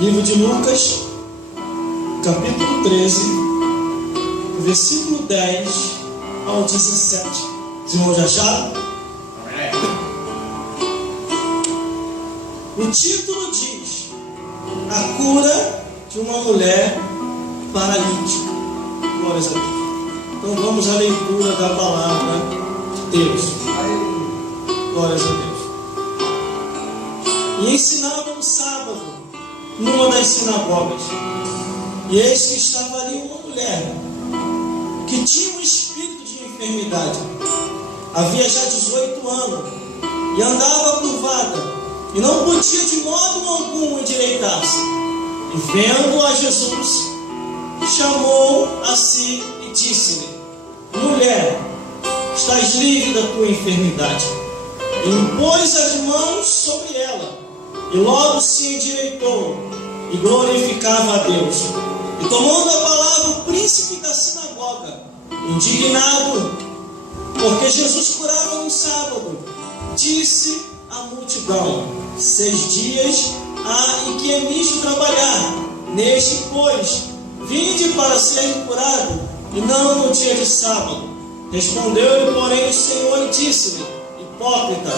Livro de Lucas, capítulo 13, versículo 10 ao 17. Os irmãos já acharam? O título diz: a cura de uma mulher paralítica. Glórias a Deus. Então vamos à leitura da palavra de Deus. Glórias a Deus. E ensinava no sábado, numa das sinagogas. E eis que estava ali uma mulher que tinha um espírito de enfermidade. Havia já 18 anos e andava curvada e não podia de modo algum endireitar-se. E vendo a Jesus, chamou a si e disse-lhe: mulher, estás livre da tua enfermidade. E impôs as mãos sobre ela, e logo se endireitou e glorificava a Deus. E tomando a palavra o príncipe da sinagoga, indignado, porque Jesus curava no sábado, disse à multidão: 6 dias há em que é misto trabalhar, neste, pois, vinde para ser curado, e não no dia de sábado. Respondeu-lhe, porém, o Senhor e disse-lhe: hipócrita,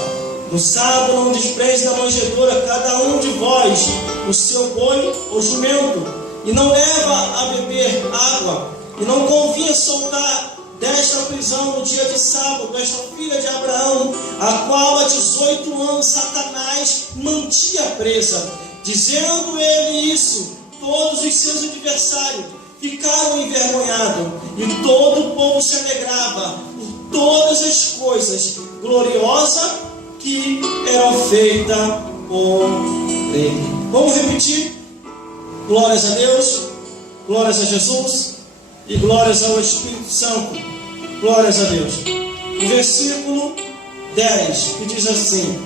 no sábado não despreze da manjedoura cada um de vós o seu boi ou jumento, e não leva a beber água, e não convinha soltar desta prisão no dia de sábado esta filha de Abraão, a qual há 18 anos Satanás mantinha presa. Dizendo ele isso, todos os seus adversários ficaram envergonhados, e todo o povo se alegrava por todas as coisas gloriosas que eram feitas por ele. Vamos repetir? Glórias a Deus, glórias a Jesus e glórias ao Espírito Santo. Glórias a Deus. O versículo 10, que diz assim: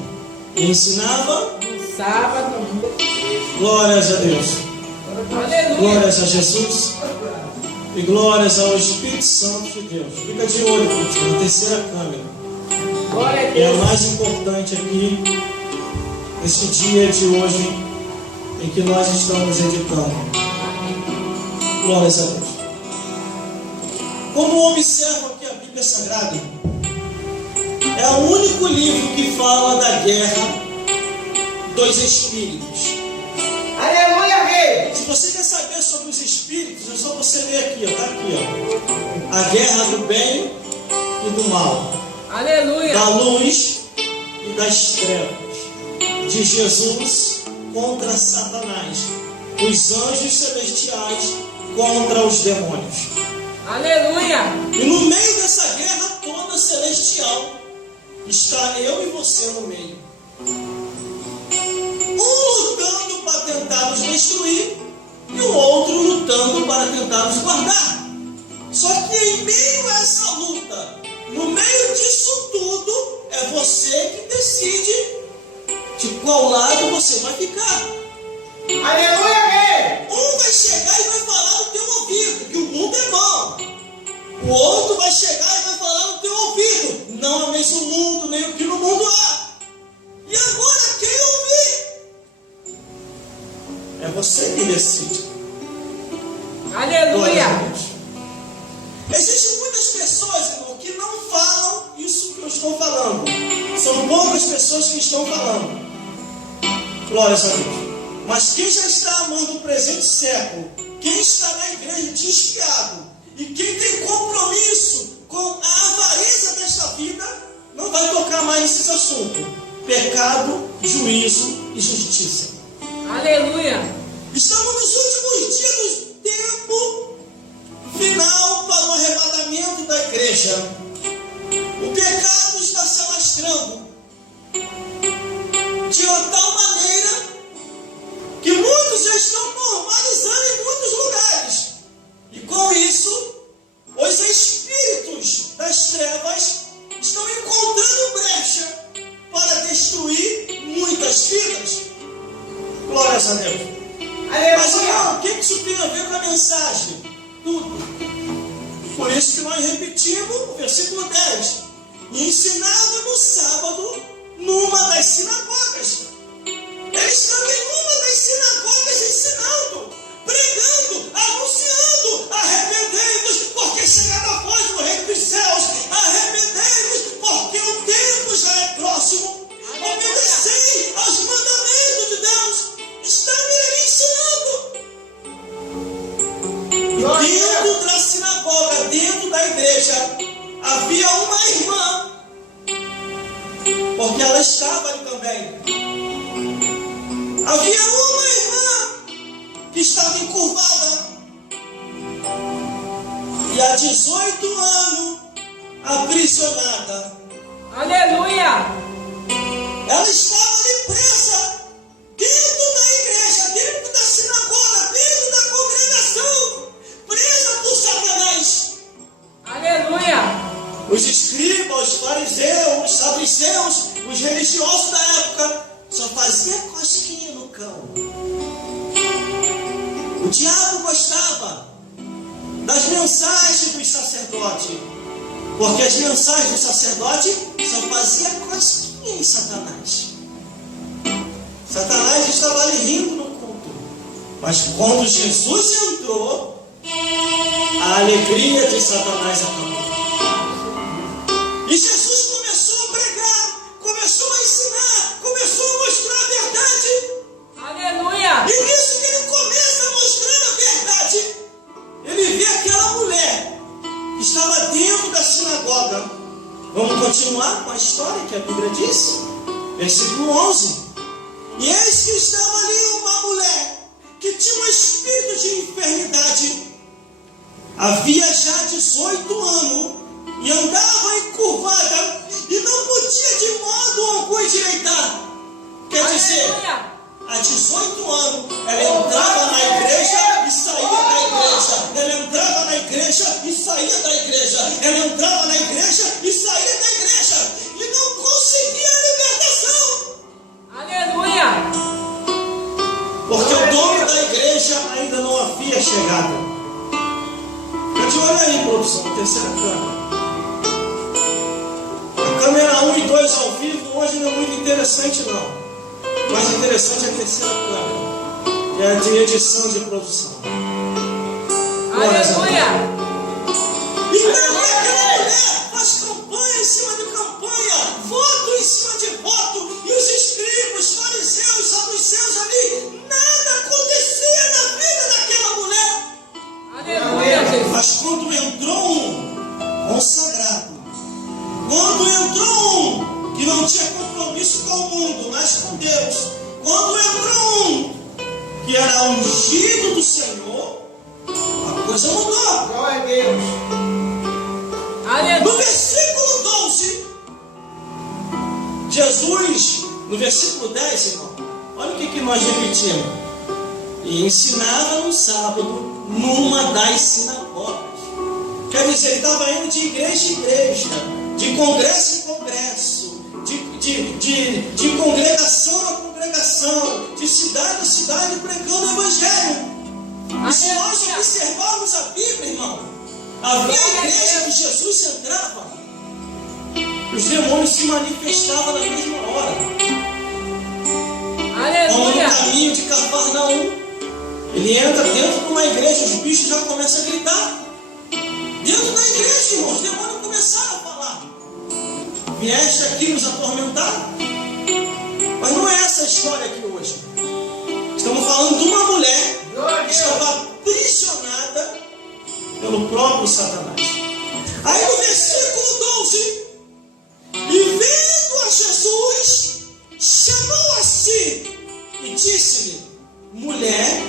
ensinava no sábado. Glórias a Deus. Aleluia. Glórias a Jesus e glórias ao Espírito Santo de Deus. Fica de olho, na terceira câmera. Glória a É a Deus. mais importante aqui, nesse dia de hoje, em que nós estamos editando. Glórias a Deus. Como observam aqui a Bíblia Sagrada, é o único livro que fala da guerra dos espíritos. Aleluia, rei. Se você quer saber sobre os espíritos, é só você ler aqui, ó, tá aqui, ó. A guerra do bem e do mal, Aleluia. da luz e das trevas, de Jesus contra Satanás, os anjos celestiais contra os demônios. Aleluia. E no meio dessa guerra toda celestial, está eu e você no meio. Um lutando para tentar nos destruir, e o outro lutando para tentar nos guardar. Só que em meio a essa luta, no meio disso tudo, é você que decide de qual lado você vai ficar. Aleluia, rei. Um vai chegar e vai falar no teu ouvido que o mundo é bom. O outro vai chegar e vai falar no teu ouvido: não ameis o mundo, nem o que no mundo há. E agora quem ouvir? É você que decide. Glória a Aleluia. Deus. Existem muitas pessoas, irmão, que não falam isso que eu estou falando. São poucas pessoas que estão falando. Glórias a Deus. Mas quem já está amando o presente século, quem está na igreja desfiado, e quem tem compromisso com a avareza desta vida, não vai tocar mais nesses assuntos: pecado, juízo e justiça. Aleluia. Estamos nos últimos dias do tempo final para o arrebatamento da igreja. O pecado está se alastrando de uma tal maneira que muitos já estão normalizando em muitos lugares. E com isso, os espíritos das trevas estão encontrando brecha para destruir muitas vidas. Glórias a Deus. Mas, irmão, o que isso tem a ver com a mensagem? Tudo. Por isso que nós repetimos o versículo 10. E ensinava no sábado numa das sinagogas. Ele estava em uma das sinagogas encurvada. E há 18 anos aprisionada. Aleluia. Ela estava ali presa, dentro da igreja, dentro da sinagoga, dentro da congregação, presa por Satanás. Aleluia. Os escribas, os fariseus, os saduceus, os religiosos da época só faziam cosquinha no cão. O diabo gostava das mensagens dos sacerdotes, porque as mensagens do sacerdote só faziam cosquinha em Satanás. Satanás estava ali rindo no culto, mas quando Jesus entrou, a alegria de Satanás acabou. E Jesus começou a pregar, começou a ensinar, começou a mostrar a verdade. Aleluia. E nisso que ele começa mostrando a verdade, ele vê aquela mulher que estava dentro da sinagoga. Vamos continuar com a história que a Bíblia diz? Versículo 11. E eis que estava ali uma mulher que tinha um espírito de enfermidade. Havia já 18 anos. E andava encurvada e não podia de modo algum endireitar. Quer dizer, há 18 anos ela entrava na igreja e saía da igreja. Ela entrava na igreja e saía da igreja. Ela entrava na igreja e saía da igreja. E não conseguia a libertação. Aleluia. Porque o dono da igreja ainda não havia chegado. Fica de olho aí, produção, a terceira câmera. Câmera 1 e 2 ao vivo hoje não é muito interessante não. O mais interessante é a terceira câmera, que é a de edição de produção. Aleluia. Então aquela mulher faz campanha em cima de campanha, voto em cima de voto, e os escribas, os fariseus, os saduceus ali, nada acontecia na vida daquela mulher. Aleluia, Jesus. Mas quando entrou um consagrado, quando entrou um que não tinha compromisso com o mundo, mas com Deus, quando entrou um que era ungido do Senhor, a coisa mudou. Glória a Deus. No Aleluia. versículo 12, Jesus, no versículo 10, irmão, olha o que nós repetimos. E ensinava no sábado numa das sinagogas. Quer dizer, ele estava indo de igreja em igreja, de congresso em congresso, de congregação a congregação, de cidade a cidade, pregando o Evangelho. E se nós observarmos a Bíblia, irmão, havia igreja que Jesus entrava, os demônios se manifestavam na mesma hora. Como no Aleluia. caminho de Cafarnaum. Ele entra dentro de uma igreja, os bichos já começam a gritar. Dentro da igreja, irmão, os demônios começaram a falar. Vieste aqui nos atormentar? Mas não é essa a história aqui hoje. Estamos falando de uma mulher que estava aprisionada pelo próprio Satanás. Aí no versículo 12, e vendo a Jesus, chamou a si e disse-lhe: mulher,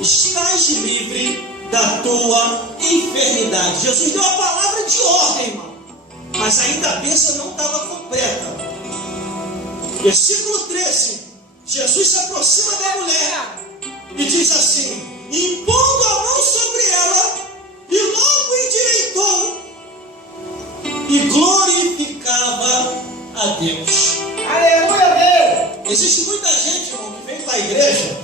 estás livre da tua enfermidade. Jesus deu a palavra de ordem, irmão, mas ainda a bênção não estava completa. Versículo 13, Jesus se aproxima da mulher e diz assim, impondo a mão sobre ela, e logo endireitou e glorificava a Deus. Aleluia, Deus. Existe muita gente, irmão, que vem para a igreja,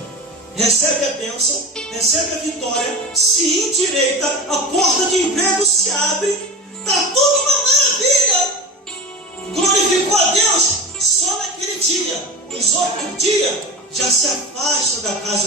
recebe a bênção, recebe a vitória, se endireita, a porta de emprego se abre, está tudo uma maravilha, glorificou a Deus só naquele dia, os outros dias já se afasta da casa